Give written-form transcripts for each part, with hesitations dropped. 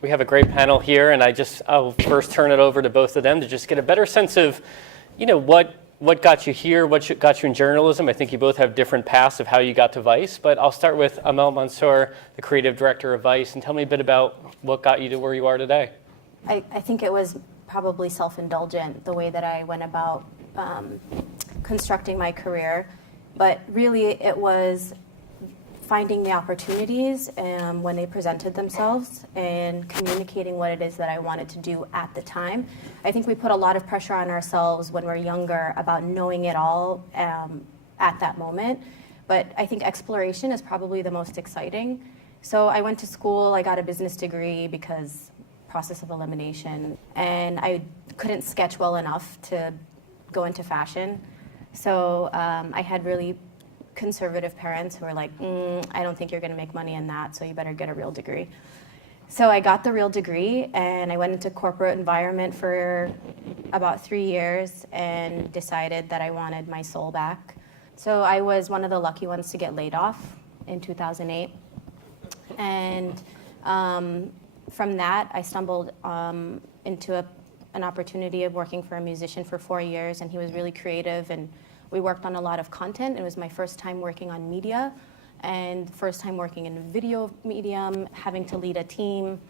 We have a great panel here, and I'll first turn it over to both of them to just get a better sense of, what got you here, got you in journalism. I think you both have different paths of how you got to Vice, but I'll start with Amel Mansour, the creative director of Vice, and tell me a bit about what got you to where you are today. I think it was probably self-indulgent, the way that I went about constructing my career, but really it was finding the opportunities when they presented themselves and communicating what it is that I wanted to do at the time. I think we put a lot of pressure on ourselves when we're younger about knowing it all at that moment, but I think exploration is probably the most exciting. So I went to school, I got a business degree because process of elimination, and I couldn't sketch well enough to go into fashion. So I had really conservative parents who were like, I don't think you're going to make money in that, so you better get a real degree. So I got the real degree, and I went into corporate environment for about 3 years and decided that I wanted my soul back. So I was one of the lucky ones to get laid off in 2008. And from that, I stumbled into an opportunity of working for a musician for 4 years, and he was really creative, and we worked on a lot of content. It was my first time working on media and first time working in a video medium, having to lead a team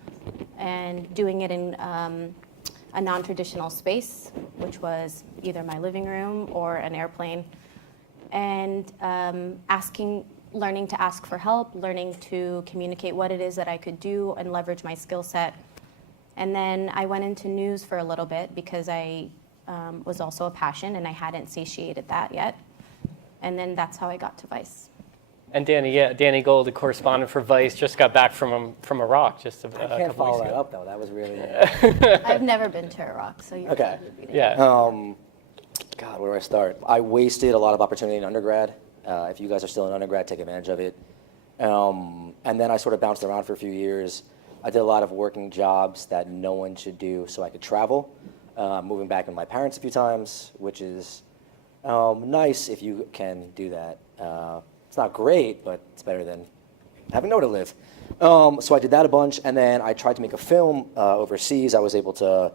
and doing it in a non-traditional space, which was either my living room or an airplane. And learning to ask for help, learning to communicate what it is that I could do and leverage my skill set. And then I went into news for a little bit because I was also a passion, and I hadn't satiated that yet. And then that's how I got to Vice. And Danny Gold, the correspondent for Vice, just got back from Iraq just a couple weeks ago. I can't follow that up, though. That was really... I've never been to Iraq, so you're okay. Yeah. God, where do I start? I wasted a lot of opportunity in undergrad. If you guys are still in undergrad, take advantage of it. And then I sort of bounced around for a few years. I did a lot of working jobs that no one should do so I could travel. Moving back with my parents a few times, which is nice if you can do that. It's not great, but it's better than having nowhere to live. So I did that a bunch, and then I tried to make a film overseas. I was able to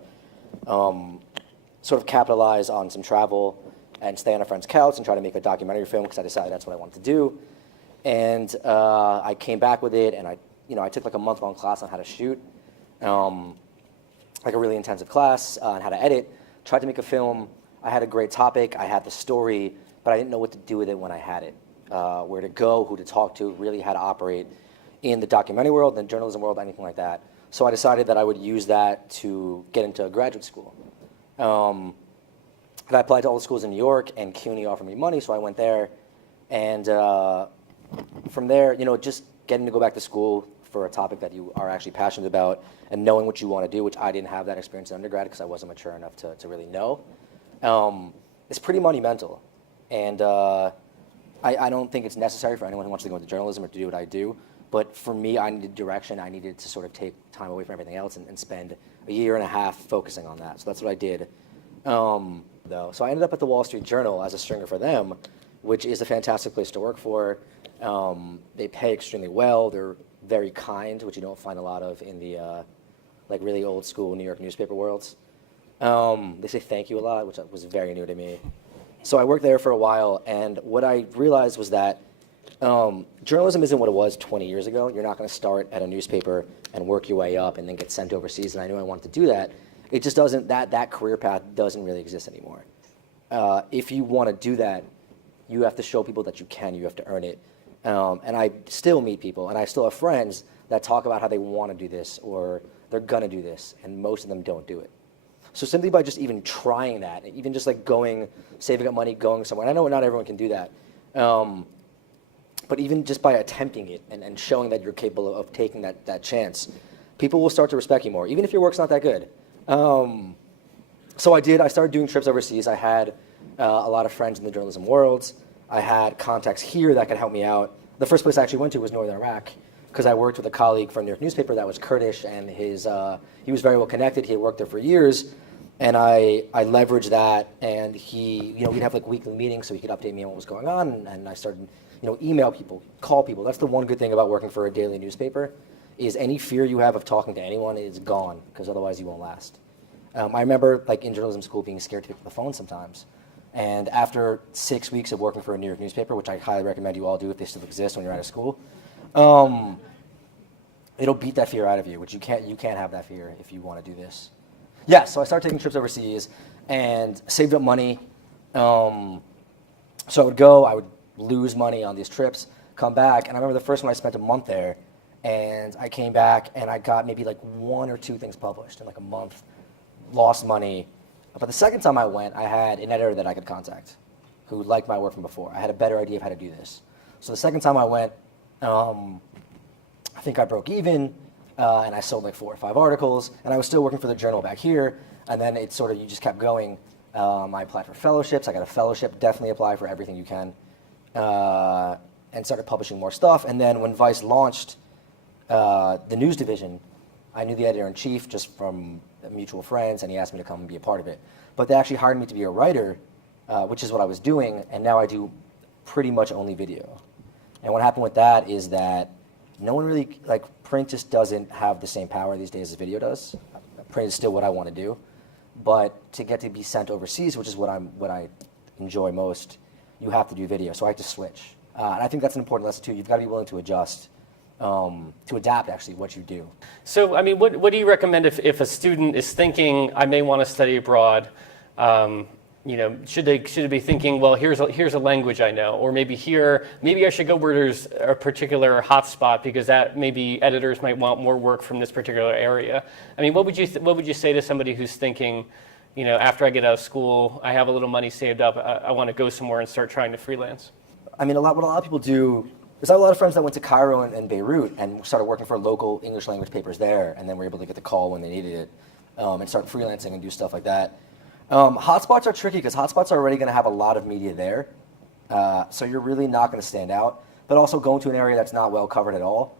sort of capitalize on some travel and stay on a friend's couch and try to make a documentary film because I decided that's what I wanted to do. And I came back with it, and I took like a month-long class on how to shoot. Like a really intensive class on how to edit, tried to make a film. I had a great topic, I had the story, but I didn't know what to do with it when I had it. Where to go, who to talk to, really how to operate in the documentary world, the journalism world, anything like that. So I decided that I would use that to get into graduate school. And I applied to all the schools in New York, and CUNY offered me money, so I went there. And from there, just getting to go back to school for a topic that you are actually passionate about and knowing what you want to do, which I didn't have that experience in undergrad because I wasn't mature enough to really know, it's pretty monumental. And I don't think it's necessary for anyone who wants to go into journalism or to do what I do, but for me, I needed direction. I needed to sort of take time away from everything else and spend a year and a half focusing on that. So that's what I did. So I ended up at the Wall Street Journal as a stringer for them, which is a fantastic place to work for. They pay extremely well. They're very kind, which you don't find a lot of in the like really old school New York newspaper worlds. They say thank you a lot, which was very new to me. So I worked there for a while, and what I realized was that journalism isn't what it was 20 years ago. You're not going to start at a newspaper and work your way up and then get sent overseas, and I knew I wanted to do that. It just doesn't, that career path doesn't really exist anymore. If you want to do that, you have to show people that you can, you have to earn it. And I still meet people, and I still have friends that talk about how they want to do this or they're going to do this, and most of them don't do it. So simply by just even trying that, even just like going, saving up money, going somewhere, and I know not everyone can do that, but even just by attempting it and showing that you're capable of taking that chance, people will start to respect you more, even if your work's not that good. So I started doing trips overseas. I had a lot of friends in the journalism world. I had contacts here that could help me out. The first place I actually went to was Northern Iraq, because I worked with a colleague from a New York newspaper that was Kurdish, and he was very well connected. He had worked there for years, and I leveraged that, and we'd have like weekly meetings so he could update me on what was going on, and I started, email people, call people. That's the one good thing about working for a daily newspaper, is any fear you have of talking to anyone is gone, because otherwise you won't last. I remember, like, in journalism school, being scared to pick up the phone sometimes. And after 6 weeks of working for a New York newspaper, which I highly recommend you all do if they still exist when you're out of school, it'll beat that fear out of you, which you can't have that fear if you want to do this. Yeah, so I started taking trips overseas and saved up money. So I would go, I would lose money on these trips, come back, and I remember the first one I spent a month there, and I came back and I got maybe like 1 or 2 things published in like a month, lost money. But the second time I went, I had an editor that I could contact who liked my work from before. I had a better idea of how to do this. So the second time I went, I think I broke even, and I sold like 4 or 5 articles, and I was still working for the journal back here, and then it sort of, you just kept going. I applied for fellowships. I got a fellowship. Definitely apply for everything you can, and started publishing more stuff. And then when Vice launched the news division, I knew the editor-in-chief just from mutual friends, and he asked me to come and be a part of it. But they actually hired me to be a writer, which is what I was doing, and now I do pretty much only video. And what happened with that is that no one really, like, print just doesn't have the same power these days as video does. Print is still what I want to do. But to get to be sent overseas, which is what I enjoy most, you have to do video. So I had to switch. And I think that's an important lesson too. You've got to be willing to adjust, to adapt actually what you do. So, I mean, what do you recommend if a student is thinking, I may want to study abroad? You know, should they be thinking, well, here's a language I know, or maybe I should go where there's a particular hotspot because that maybe editors might want more work from this particular area. I mean, what would you say to somebody who's thinking, you know, after I get out of school, I have a little money saved up, I want to go somewhere and start trying to freelance? I mean, what a lot of people do is I have a lot of friends that went to Cairo and Beirut and started working for local English language papers there, and then were able to get the call when they needed it, and start freelancing and do stuff like that. Hotspots are tricky because hotspots are already going to have a lot of media there, so you're really not going to stand out. But also going to an area that's not well covered at all,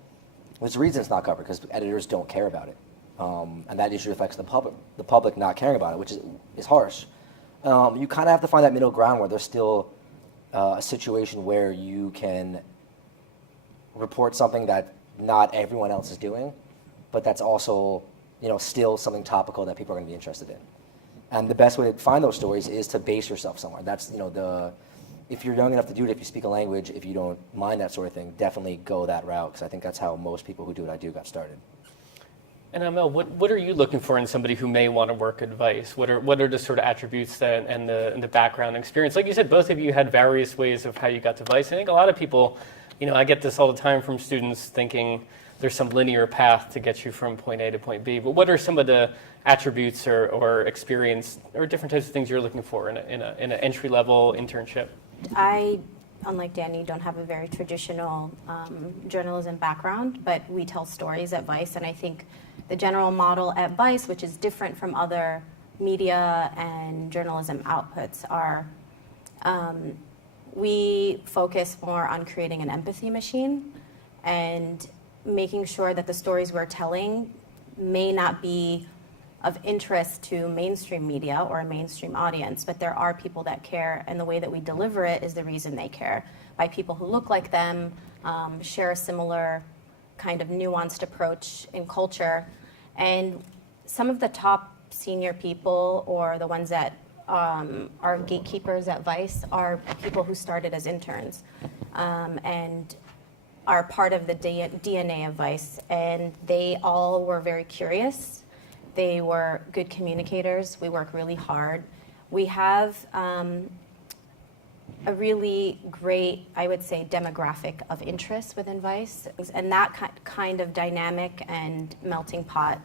there's a reason it's not covered because editors don't care about it, and that usually affects the public not caring about it, which is harsh. You kind of have to find that middle ground where there's still a situation where you can report something that not everyone else is doing, but that's also, you know, still something topical that people are going to be interested in. And the best way to find those stories is to base yourself somewhere. That's, you know, if you're young enough to do it, if you speak a language, if you don't mind that sort of thing, definitely go that route, because I think that's how most people who do what I do got started. And Amel, what are you looking for in somebody who may want to work at Vice? What are the sort of attributes and the background experience? Like you said, both of you had various ways of how you got to Vice. I think a lot of people, you know, I get this all the time from students thinking there's some linear path to get you from point A to point B. But what are some of the attributes or experience or different types of things you're looking for in an entry-level internship? I, unlike Danny, don't have a very traditional journalism background, but we tell stories at Vice, and I think the general model at Vice, which is different from other media and journalism outputs, are we focus more on creating an empathy machine and making sure that the stories we're telling may not be of interest to mainstream media or a mainstream audience, but there are people that care, and the way that we deliver it is the reason they care, by people who look like them, share a similar kind of nuanced approach in culture. And some of the top senior people, or the ones that are gatekeepers at Vice, are people who started as interns and are part of the DNA of Vice, and they all were very curious. They were good communicators. We work really hard. We have a really great, I would say, demographic of interest within Vice, and that kind of dynamic and melting pot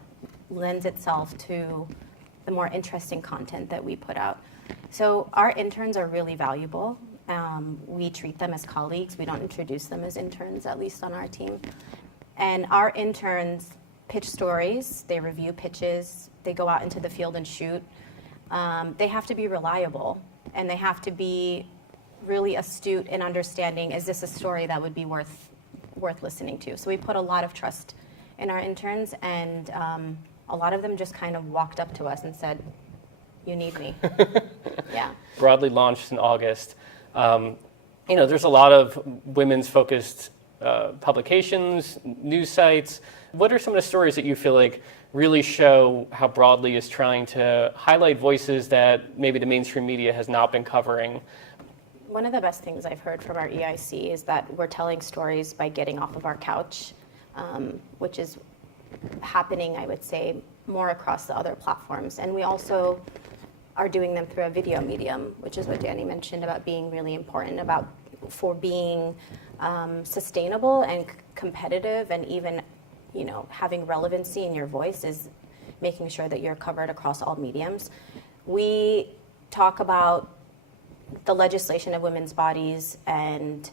lends itself to the more interesting content that we put out. So our interns are really valuable. We treat them as colleagues. We don't introduce them as interns, at least on our team. And our interns pitch stories, they review pitches, they go out into the field and shoot. They have to be reliable, and they have to be really astute in understanding, is this a story that would be worth listening to? So we put a lot of trust in our interns, and a lot of them just kind of walked up to us and said, you need me. Yeah. Broadly launched in August. You know, there's a lot of women's focused publications, news sites. What are some of the stories that you feel like really show how Broadly is trying to highlight voices that maybe the mainstream media has not been covering? One of the best things I've heard from our EIC is that we're telling stories by getting off of our couch, which is happening, I would say, more across the other platforms. And we also are doing them through a video medium, which is what Danny mentioned about being really important for being sustainable and competitive, and even, having relevancy in your voice is making sure that you're covered across all mediums. We talk about the legislation of women's bodies, and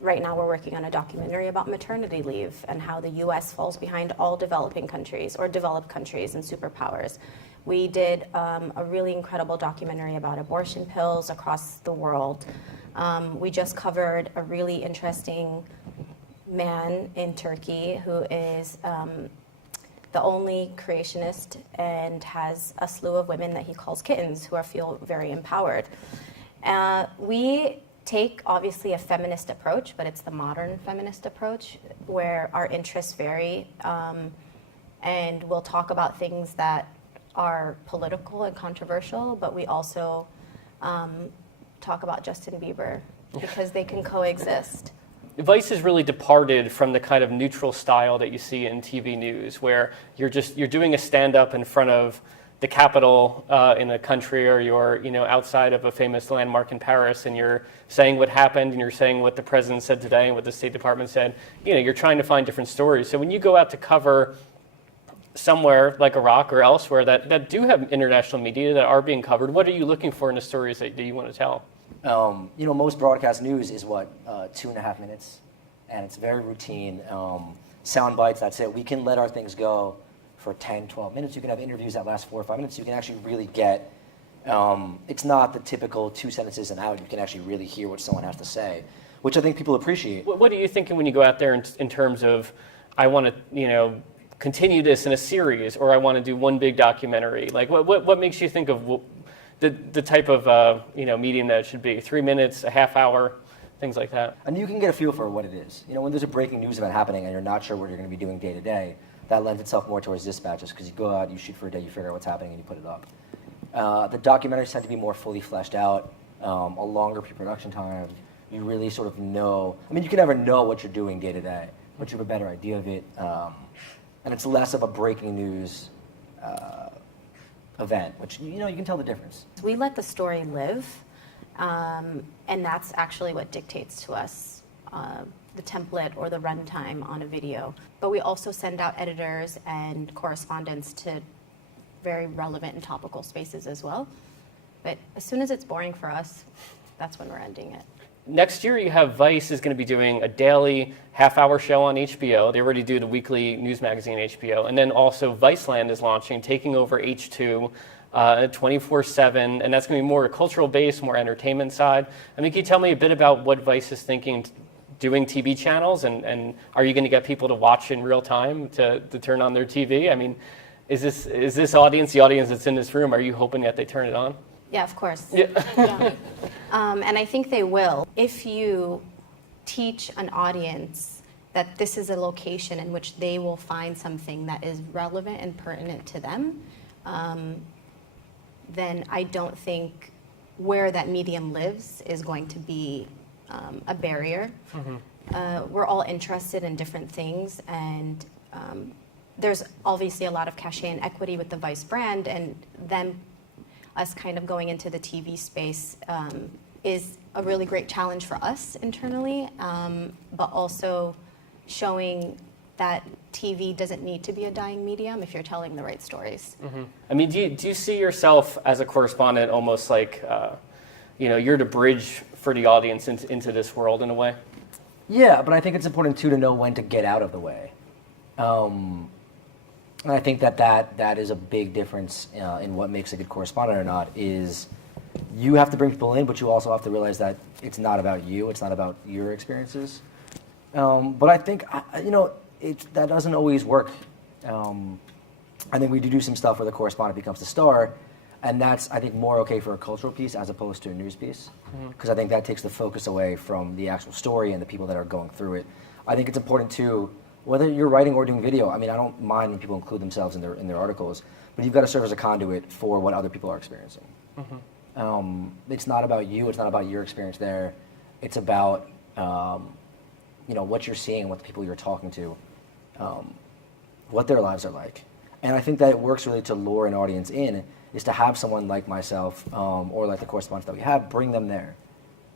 right now we're working on a documentary about maternity leave and how the U.S. falls behind all developing countries or developed countries and superpowers. We did a really incredible documentary about abortion pills across the world. We just covered a really interesting man in Turkey who is the only creationist and has a slew of women that he calls kittens who feel very empowered. We take obviously a feminist approach, but it's the modern feminist approach where our interests vary, and we'll talk about things that are political and controversial, but we also talk about Justin Bieber because they can coexist. Vice has really departed from the kind of neutral style that you see in TV news, where you're doing a stand-up in front of the Capitol in a country, or you're outside of a famous landmark in Paris, and you're saying what happened, and you're saying what the president said today and what the State Department said. You're trying to find different stories. So when you go out to cover somewhere like Iraq or elsewhere that do have international media that are being covered, what are you looking for in the stories that you want to tell? Most broadcast news is 2.5 minutes, and it's very routine. Sound bites, that's it. We can let our things go for 10, 12 minutes. You can have interviews that last 4 or 5 minutes. You can actually really get, it's not the typical 2 sentences and out. You can actually really hear what someone has to say, which I think people appreciate. What are you thinking when you go out there in terms of, I want to, continue this in a series, or I want to do one big documentary? Like, what makes you think of the type of medium that it should be? 3 minutes, a half hour, things like that. And you can get a feel for what it is. When there's a breaking news event happening and you're not sure what you're going to be doing day to day, that lends itself more towards dispatches, because you go out, you shoot for a day, you figure out what's happening, and you put it up. The documentaries tend to be more fully fleshed out, a longer pre-production time. You really sort of know. You can never know what you're doing day to day, but you have a better idea of it. And it's less of a breaking news event, which you can tell the difference. We let the story live, and that's actually what dictates to us the template or the runtime on a video. But we also send out editors and correspondents to very relevant and topical spaces as well. But as soon as it's boring for us, that's when we're ending it. Next year, you have Vice is going to be doing a daily half-hour show on HBO. They already do the weekly news magazine HBO. And then also Viceland is launching, taking over H2 24/7. And that's going to be more cultural-based, more entertainment side. Can you tell me a bit about what Vice is thinking doing TV channels? And are you going to get people to watch in real time to turn on their TV? Is this audience, the audience that's in this room, are you hoping that they turn it on? Yeah, of course. Yeah. Yeah. And I think they will. If you teach an audience that this is a location in which they will find something that is relevant and pertinent to them, then I don't think where that medium lives is going to be a barrier. Mm-hmm. We're all interested in different things, and there's obviously a lot of cachet and equity with the Vice brand, and then us kind of going into the TV space is a really great challenge for us internally, but also showing that TV doesn't need to be a dying medium if you're telling the right stories. Mm-hmm. Do you see yourself as a correspondent almost like, you're the bridge for the audience into this world in a way? Yeah, but I think it's important too to know when to get out of the way. And I think that is a big difference in what makes a good correspondent or not, is you have to bring people in, but you also have to realize that it's not about you, it's not about your experiences. But I think, that doesn't always work. I think we do some stuff where the correspondent becomes the star, and that's, I think, more okay for a cultural piece as opposed to a news piece, because I think that takes the focus away from the actual story and the people that are going through it. I think it's important too, whether you're writing or doing video, I mean, I don't mind when people include themselves in their articles, but you've got to serve as a conduit for what other people are experiencing. It's not about you. It's not about your experience there. It's about what you're seeing, what the people you're talking to, what their lives are like. And I think that it works really to lure an audience in, is to have someone like myself or like the correspondents that we have, bring them there.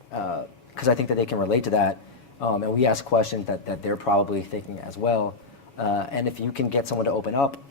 Because I think that they can relate to that. And we ask questions that they're probably thinking as well. And if you can get someone to open up,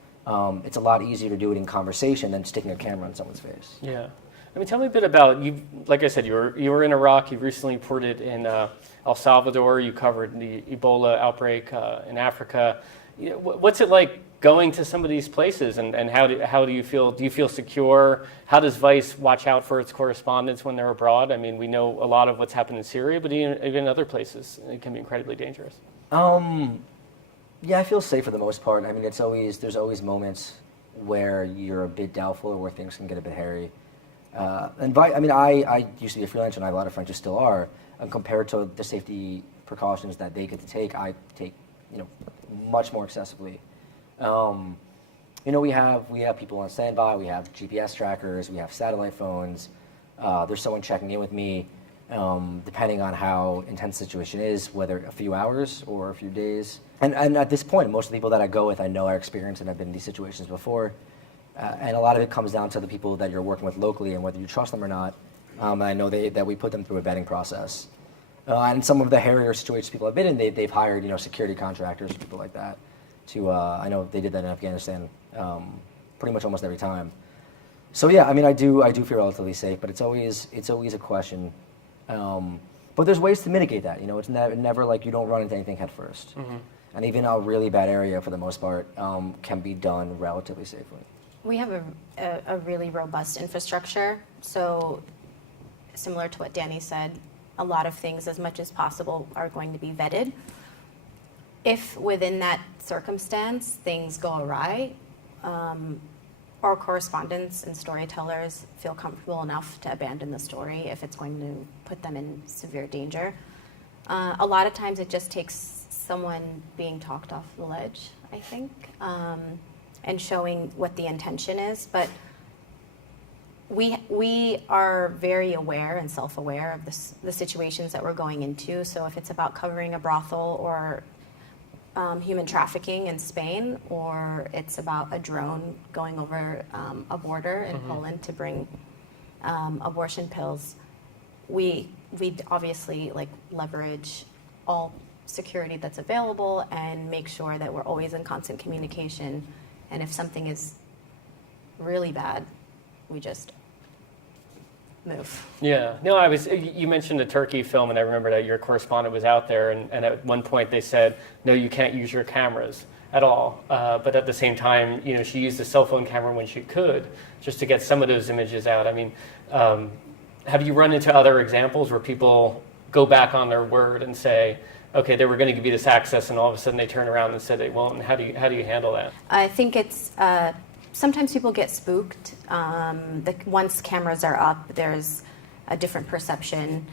it's a lot easier to do it in conversation than sticking a camera in someone's face. Yeah. I mean, tell me a bit about you. Like I said, you were in Iraq. You recently reported in El Salvador. You covered the Ebola outbreak in Africa. What's it like going to some of these places, and how do you feel? Do you feel secure? How does Vice watch out for its correspondents when they're abroad? I mean, we know a lot of what's happened in Syria, but even other places, it can be incredibly dangerous. Yeah, I feel safe for the most part. I mean, there's always moments where you're a bit doubtful or where things can get a bit hairy. I used to be a freelancer, and I have a lot of friends who still are. And compared to the safety precautions that they get to take, I take, much more excessively. We have people on standby. We have GPS trackers. We have satellite phones. There's someone checking in with me, depending on how intense the situation is, whether a few hours or a few days. And at this point, most of the people that I go with, I know are experienced and have been in these situations before. And a lot of it comes down to the people that you're working with locally and whether you trust them or not. And I know that we put them through a vetting process. And some of the hairier situations people have been in, they've hired security contractors, people like that. I know they did that in Afghanistan pretty much almost every time. So yeah, I mean, I do feel relatively safe, but it's always a question. But there's ways to mitigate that. It's never like you don't run into anything head first. And even a really bad area, for the most part, can be done relatively safely. We have a really robust infrastructure, so similar to what Danny said, a lot of things, as much as possible, are going to be vetted. If within that circumstance things go awry, our correspondents and storytellers feel comfortable enough to abandon the story if it's going to put them in severe danger. A lot of times it just takes someone being talked off the ledge, I think, and showing what the intention is. But we are very aware and self-aware of the situations that we're going into. So if it's about covering a brothel or human trafficking in Spain, or it's about a drone going over a border in Poland to bring abortion pills, we obviously leverage all security that's available and make sure that we're always in constant communication. And if something is really bad, we just move. Yeah. No, you mentioned a Turkey film, and I remember that your correspondent was out there, and at one point they said, no, you can't use your cameras at all. But at the same time, she used a cell phone camera when she could, just to get some of those images out. I mean, have you run into other examples where people go back on their word and say, okay, they were going to give you this access, and all of a sudden they turn around and say they won't? And how do you handle that? I think it's sometimes people get spooked. Once cameras are up, there's a different perception.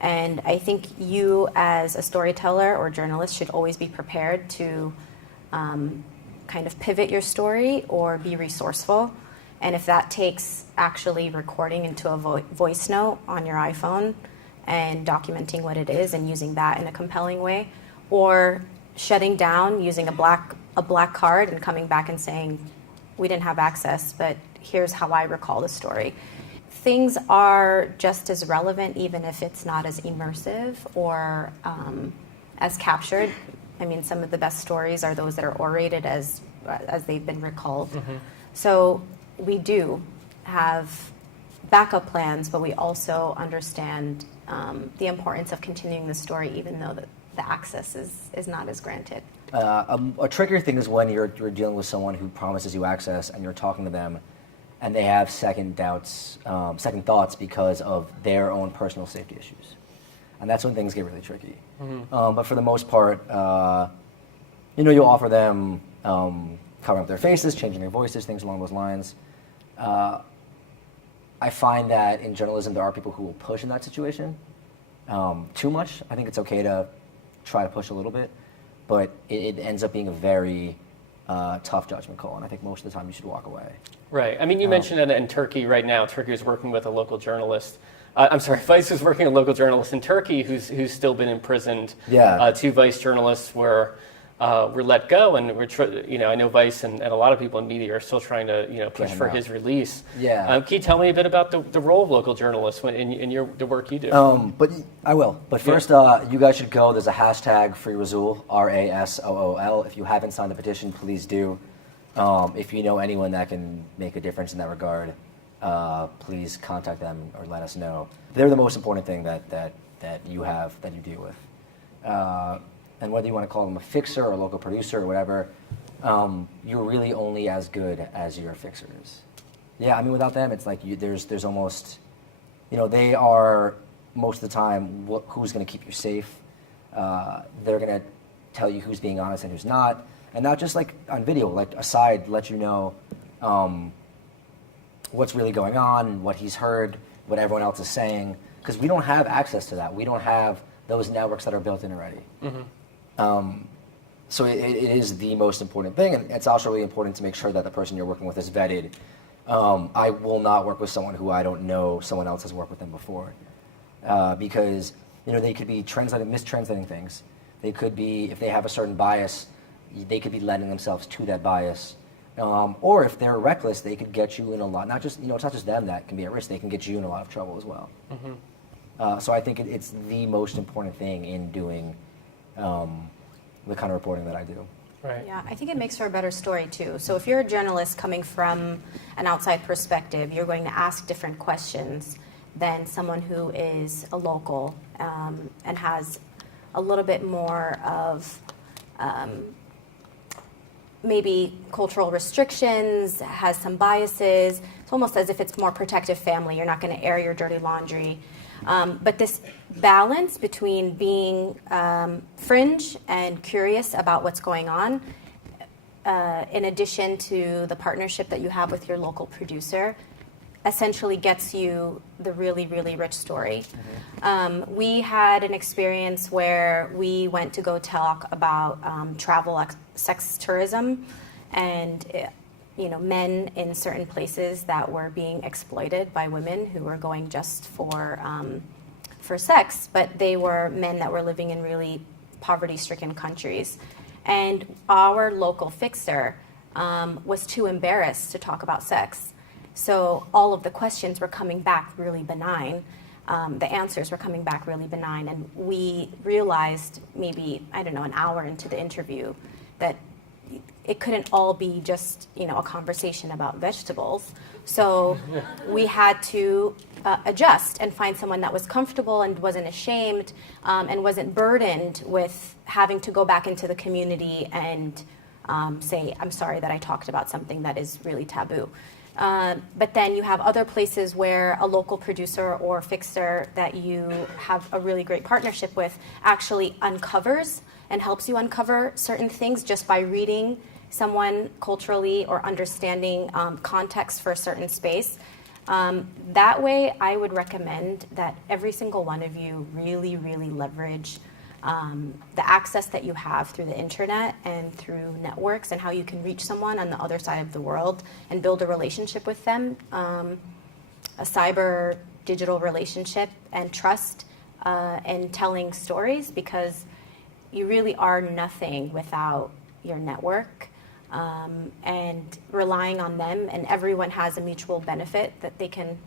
And I think you, as a storyteller or journalist, should always be prepared to kind of pivot your story or be resourceful. And if that takes actually recording into a voice note on your iPhone and documenting what it is and using that in a compelling way, or shutting down using a black card and coming back and saying, we didn't have access, but here's how I recall the story. Things are just as relevant, even if it's not as immersive or as captured. I mean, some of the best stories are those that are orated as they've been recalled. So we do have backup plans, but we also understand the importance of continuing the story, even though the access is not as granted. A trickier thing is when you're dealing with someone who promises you access and you're talking to them and they have second thoughts because of their own personal safety issues. And that's when things get really tricky. But for the most part, you'll offer them covering up their faces, changing their voices, things along those lines. I find that in journalism there are people who will push in that situation too much. I think it's okay to try to push a little bit. but it ends up being a very tough judgment call, and I think most of the time you should walk away. Right. I mean, you mentioned that in Turkey right now, Turkey is working with a local journalist. I'm sorry, Vice is working with a local journalist in Turkey who's still been imprisoned. Yeah. Two Vice journalists were let go, and I know Vice and a lot of people in media are still trying to push for his release. Yeah. Can you tell me a bit about the role of local journalists in the work you do? But I will. But first, you guys should go. There's a hashtag Free Rasool, RASOOL. If you haven't signed the petition, please do. If you know anyone that can make a difference in that regard, please contact them or let us know. They're the most important thing that you have, that you deal with. And whether you want to call them a fixer or a local producer or whatever, you're really only as good as your fixers. Yeah, I mean, without them, it's like there's almost, they are most of the time who's going to keep you safe. They're going to tell you who's being honest and who's not. And not just like on video, like aside, let you know what's really going on, what he's heard, what everyone else is saying, because we don't have access to that. We don't have those networks that are built in already. Mm-hmm. So it is the most important thing, and it's also really important to make sure that the person you're working with is vetted. I will not work with someone who I don't know someone else has worked with them before, because they could be mistranslating things. They could be, if they have a certain bias, they could be lending themselves to that bias. Or if they're reckless, they could get you in a lot. Not just, it's not just them that can be at risk. They can get you in a lot of trouble as well. Mm-hmm. So I think it's the most important thing in doing the kind of reporting that I do. Right. Yeah, I think it makes for a better story too. So if you're a journalist coming from an outside perspective, you're going to ask different questions than someone who is a local and has a little bit more of maybe cultural restrictions, has some biases. It's almost as if it's more protective family. You're not going to air your dirty laundry. But this balance between being fringe and curious about what's going on, in addition to the partnership that you have with your local producer, essentially gets you the really, really rich story. Mm-hmm. We had an experience where we went to go talk about travel sex tourism and men in certain places that were being exploited by women who were going just for sex, but they were men that were living in really poverty-stricken countries. And our local fixer was too embarrassed to talk about sex. So all of the questions were coming back really benign. The answers were coming back really benign. And we realized maybe, an hour into the interview that it couldn't all be just, a conversation about vegetables. So we had to adjust and find someone that was comfortable and wasn't ashamed and wasn't burdened with having to go back into the community and say, I'm sorry that I talked about something that is really taboo. But then you have other places where a local producer or fixer that you have a really great partnership with actually uncovers and helps you uncover certain things just by reading someone culturally or understanding context for a certain space. That way, I would recommend that every single one of you really, really leverage the access that you have through the internet and through networks and how you can reach someone on the other side of the world and build a relationship with them, a cyber digital relationship and trust and telling stories, because you really are nothing without your network and relying on them, and everyone has a mutual benefit that they can.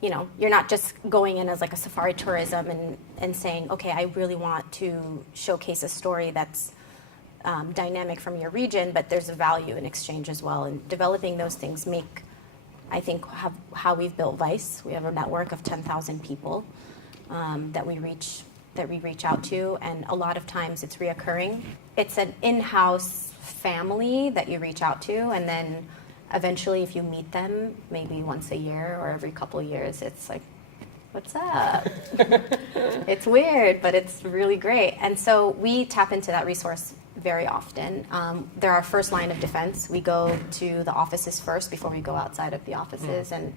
You're not just going in as like a safari tourism and saying, okay, I really want to showcase a story that's dynamic from your region, but there's a value in exchange as well. And developing those things make, I think, how we've built Vice. We have a network of 10,000 people that we reach out to, and a lot of times it's reoccurring. It's an in-house family that you reach out to, and then eventually, if you meet them, maybe once a year or every couple of years, it's like, what's up? It's weird, but it's really great. And so we tap into that resource very often. They're our first line of defense. We go to the offices first before we go outside of the offices. And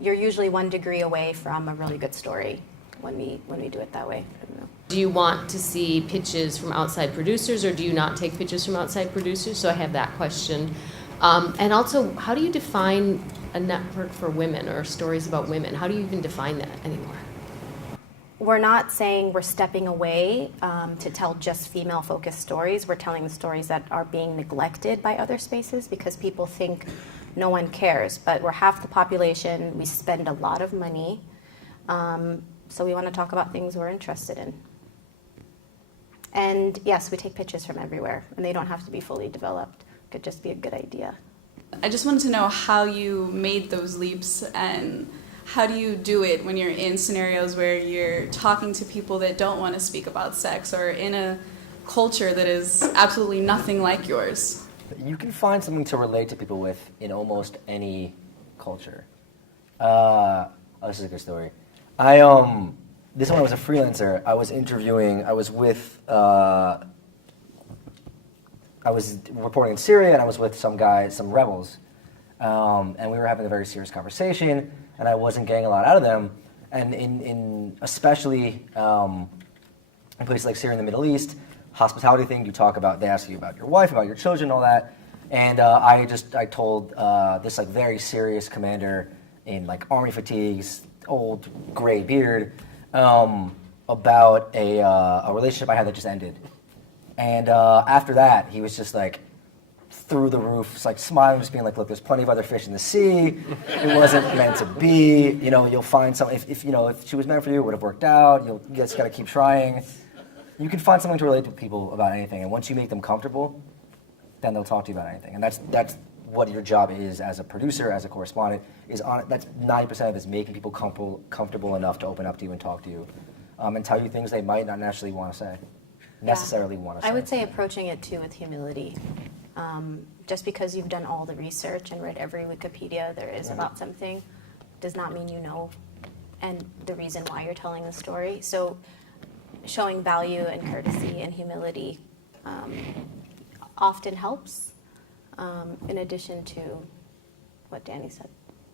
you're usually 1 degree away from a really good story. when we do it that way. I don't know. Do you want to see pitches from outside producers, or do you not take pitches from outside producers? So I have that question. And also, how do you define a network for women or stories about women? How do you even define that anymore? We're not saying we're stepping away to tell just female-focused stories. We're telling the stories that are being neglected by other spaces because people think no one cares. But we're half the population. We spend a lot of money. So we want to talk about things we're interested in. And yes, we take pitches from everywhere, and they don't have to be fully developed. It could just be a good idea. I just wanted to know how you made those leaps, and how do you do it when you're in scenarios where you're talking to people that don't want to speak about sex, or in a culture that is absolutely nothing like yours? You can find something to relate to people with in almost any culture. This is a good story. This one I was a freelancer. I was reporting in Syria, and I was with some rebels. And we were having a very serious conversation, and I wasn't getting a lot out of them. And in especially in places like Syria in the Middle East, hospitality thing, they ask you about your wife, about your children, all that. And I told this like very serious commander in like army fatigues, old gray beard, about a relationship I had that just ended. And after that, he was just like through the roof, just like smiling, just being like, "Look, there's plenty of other fish in the sea. It wasn't meant to be. You know, you'll find some. If she was meant for you, it would have worked out. You just got to keep trying. You can find something to relate to people about anything, and once you make them comfortable, then they'll talk to you about anything. And that's what your job is as a producer, as a correspondent. That's 90% of it is making people comfortable enough to open up to you and talk to you, and tell you things they might not necessarily want to say. I would say approaching it too with humility. Just because you've done all the research and read every Wikipedia there is about something does not mean you know and the reason why you're telling the story. So showing value and courtesy and humility often helps, in addition to what Danny said.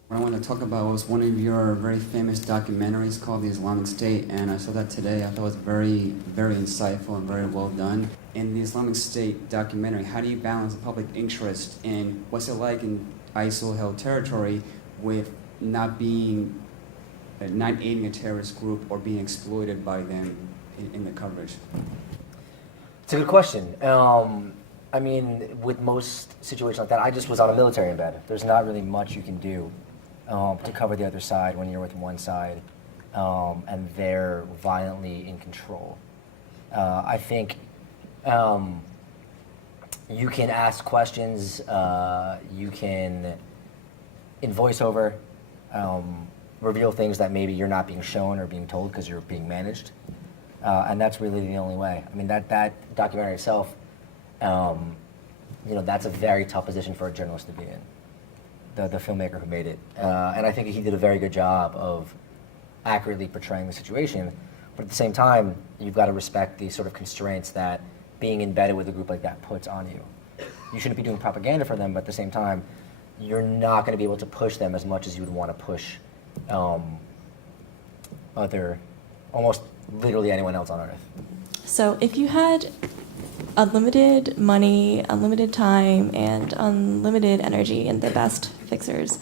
What I want to talk about was one of your very famous documentaries called The Islamic State, and I saw that today. I thought it was very, very insightful and very well done. In the Islamic State documentary, how do you balance the public interest in what's it like in ISIL-held territory with not aiding a terrorist group or being exploited by them in the coverage? It's a good question. I mean, with most situations like that, I just was on a military embed. There's not really much you can do to cover the other side when you're with one side and they're violently in control. I think you can ask questions, you can, in voiceover, reveal things that maybe you're not being shown or being told because you're being managed. And that's really the only way. I mean, that documentary itself, that's a very tough position for a journalist to be in. The filmmaker who made it. And I think he did a very good job of accurately portraying the situation. But at the same time, you've got to respect the sort of constraints that being embedded with a group like that puts on you. You shouldn't be doing propaganda for them, but at the same time, you're not going to be able to push them as much as you would want to push almost literally anyone else on Earth. So if you had unlimited money, unlimited time, and unlimited energy and the best fixers,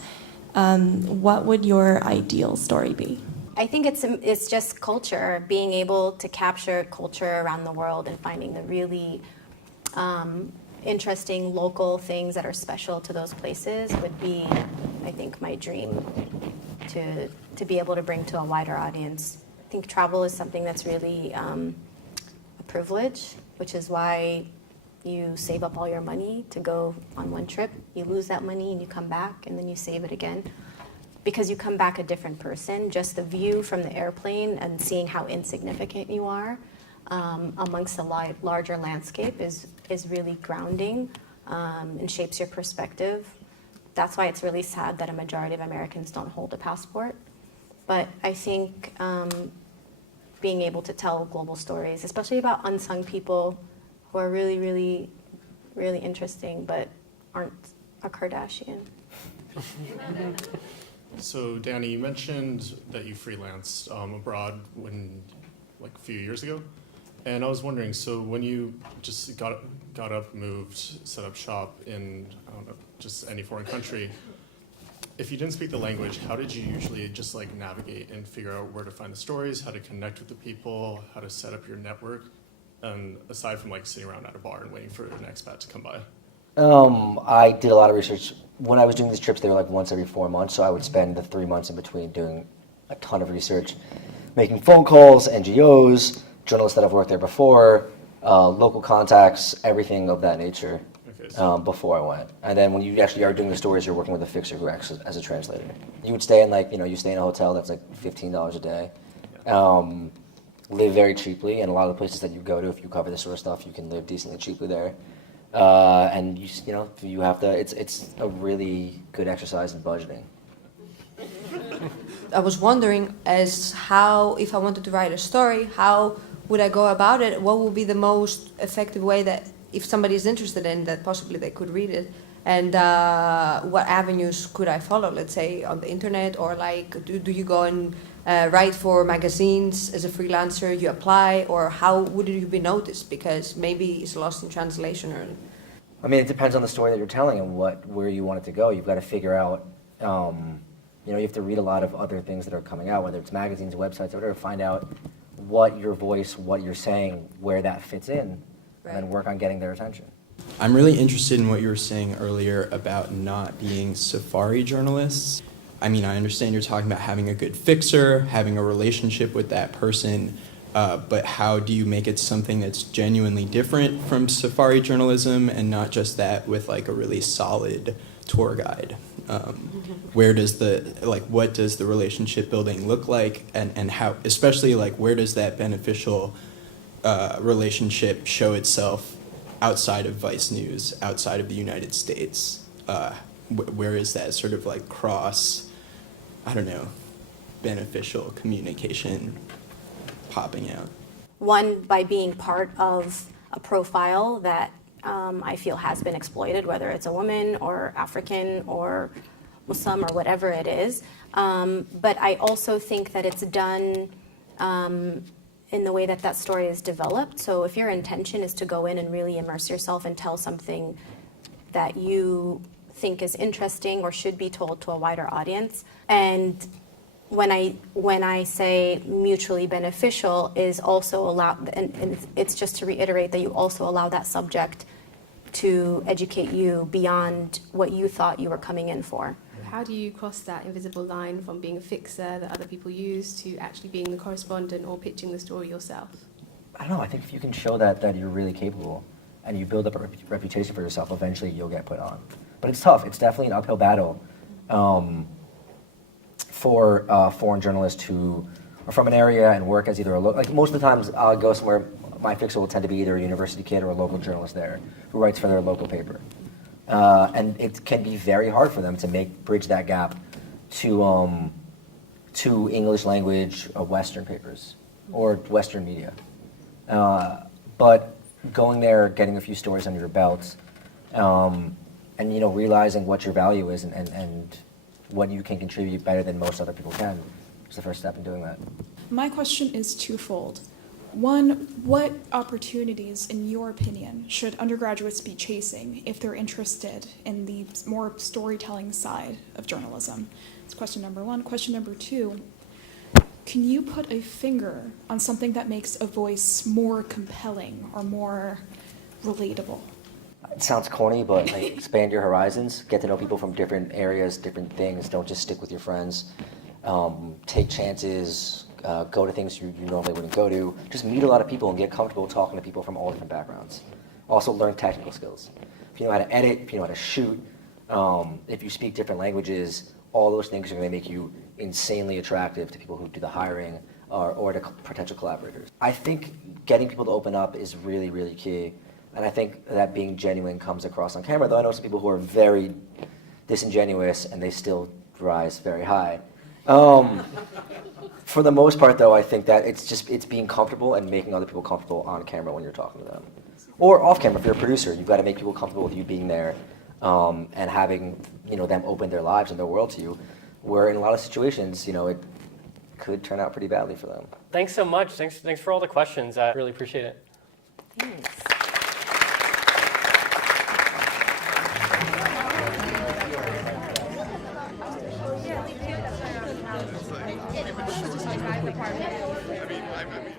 what would your ideal story be? I think it's just culture, being able to capture culture around the world and finding the really interesting local things that are special to those places would be, I think, my dream to be able to bring to a wider audience. I think travel is something that's really a privilege, which is why you save up all your money to go on one trip. You lose that money and you come back and then you save it again. Because you come back a different person. Just the view from the airplane and seeing how insignificant you are amongst the larger landscape is really grounding and shapes your perspective. That's why it's really sad that a majority of Americans don't hold a passport. But I think being able to tell global stories, especially about unsung people who are really, really, really interesting but aren't a Kardashian. So Danny, you mentioned that you freelanced abroad like a few years ago, and I was wondering, so when you just got up, moved, set up shop in, I don't know, just any foreign country, if you didn't speak the language, how did you usually just like navigate and figure out where to find the stories, how to connect with the people, how to set up your network, and aside from like sitting around at a bar and waiting for an expat to come by? I did a lot of research. When I was doing these trips, they were like once every 4 months, so I would spend the 3 months in between doing a ton of research, making phone calls, NGOs, journalists that have worked there before, local contacts, everything of that nature. Okay, so Before I went. And then when you actually are doing the stories, you're working with a fixer who acts as a translator. You would stay in you stay in a hotel that's like $15 a day. Live very cheaply, and a lot of the places that you go to, if you cover this sort of stuff, you can live decently cheaply there. And you have to, it's a really good exercise in budgeting. I was wondering as how, if I wanted to write a story, how would I go about it? What would be the most effective way that if somebody is interested in that possibly they could read it? And what avenues could I follow, let's say on the internet, or like do you go and write for magazines as a freelancer, you apply, or how would you be noticed? Because maybe it's lost in translation or... I mean, it depends on the story that you're telling and where you want it to go. You've got to figure out, you have to read a lot of other things that are coming out, whether it's magazines, websites, or whatever, find out what your voice, what you're saying, where that fits in, and then work on getting their attention. I'm really interested in what you were saying earlier about not being safari journalists. I mean, I understand you're talking about having a good fixer, having a relationship with that person, but how do you make it something that's genuinely different from safari journalism and not just that with like a really solid tour guide? Where does what does the relationship building look like, and how, especially like where does that beneficial relationship show itself outside of Vice News, outside of the United States? Where is that sort of like cross, I don't know, beneficial communication popping out? One, by being part of a profile that I feel has been exploited, whether it's a woman or African or Muslim or whatever it is. But I also think that it's done in the way that that story is developed. So if your intention is to go in and really immerse yourself and tell something that you think is interesting or should be told to a wider audience, and when I say mutually beneficial is also allowed, and it's just to reiterate that you also allow that subject to educate you beyond what you thought you were coming in for. How do you cross that invisible line from being a fixer that other people use to actually being the correspondent or pitching the story yourself? I don't know, I think if you can show that you're really capable and you build up a reputation for yourself, eventually you'll get put on. But it's tough, it's definitely an uphill battle for foreign journalists who are from an area and work as either a local, like most of the times I'll go somewhere, my fixer will tend to be either a university kid or a local journalist there who writes for their local paper. And it can be very hard for them to bridge that gap to English language Western papers or Western media. But going there, getting a few stories under your belt, and realizing what your value is and what you can contribute better than most other people can is the first step in doing that. My question is twofold. One, what opportunities, in your opinion, should undergraduates be chasing if they're interested in the more storytelling side of journalism? That's question number one. Question number two, can you put a finger on something that makes a voice more compelling or more relatable? It sounds corny, but expand your horizons. Get to know people from different areas, different things. Don't just stick with your friends. Take chances. Go to things you normally wouldn't go to. Just meet a lot of people and get comfortable talking to people from all different backgrounds. Also learn technical skills. If you know how to edit, if you know how to shoot, if you speak different languages, all those things are going to make you insanely attractive to people who do the hiring or to potential collaborators. I think getting people to open up is really, really key. And I think that being genuine comes across on camera, though I know some people who are very disingenuous and they still rise very high. For the most part, though, I think that it's being comfortable and making other people comfortable on camera when you're talking to them. Or off camera, if you're a producer, you've got to make people comfortable with you being there and having them open their lives and their world to you. where in a lot of situations, it could turn out pretty badly for them. Thanks so much. Thanks for all the questions. I really appreciate it. Thanks. I mean,